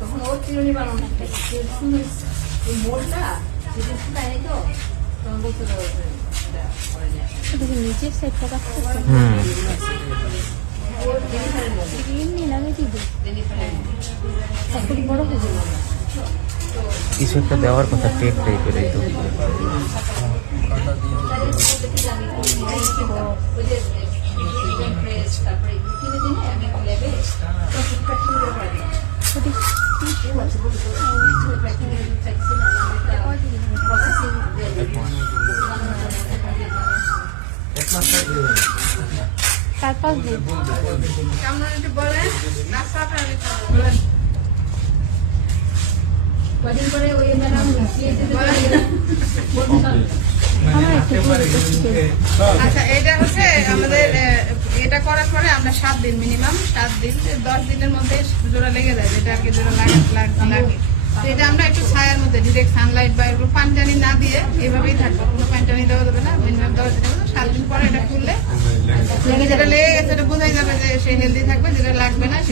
তখন ওর চিরুনি বানানো মোড়টা সেটা ফুটায় নাই তো তখন বলতে নিচে সেটটা রাখতে বড় হয়ে যাবে কিছু একটা দেওয়ার কথা টেপ টাইপের এই তো তারপর কদিন পরে ওই ম্যাডাম আচ্ছা, এটা হচ্ছে আমাদের এটা করার পরে আমরা 7 দিন মিনিমাম 7 দিন 10 দিনের মধ্যে জোড়া লেগে যায়, যেটা আর কি জোড়া লাগে। তো এটা আমরা একটু ছায়ার মধ্যে ডিরেক্ট সানলাইট বা একটু পানি টানি না দিয়ে এভাবেই থাকবো, কোনো পানি টানি দেওয়া যাবে না। মিনিমাম 10 দিনের মধ্যে 7 দিন পরে এটা খুললে যেটা লেগে গেছে এটা বোঝাই যাবে যে সে হেলদি থাকবে, যেটা লাগবে না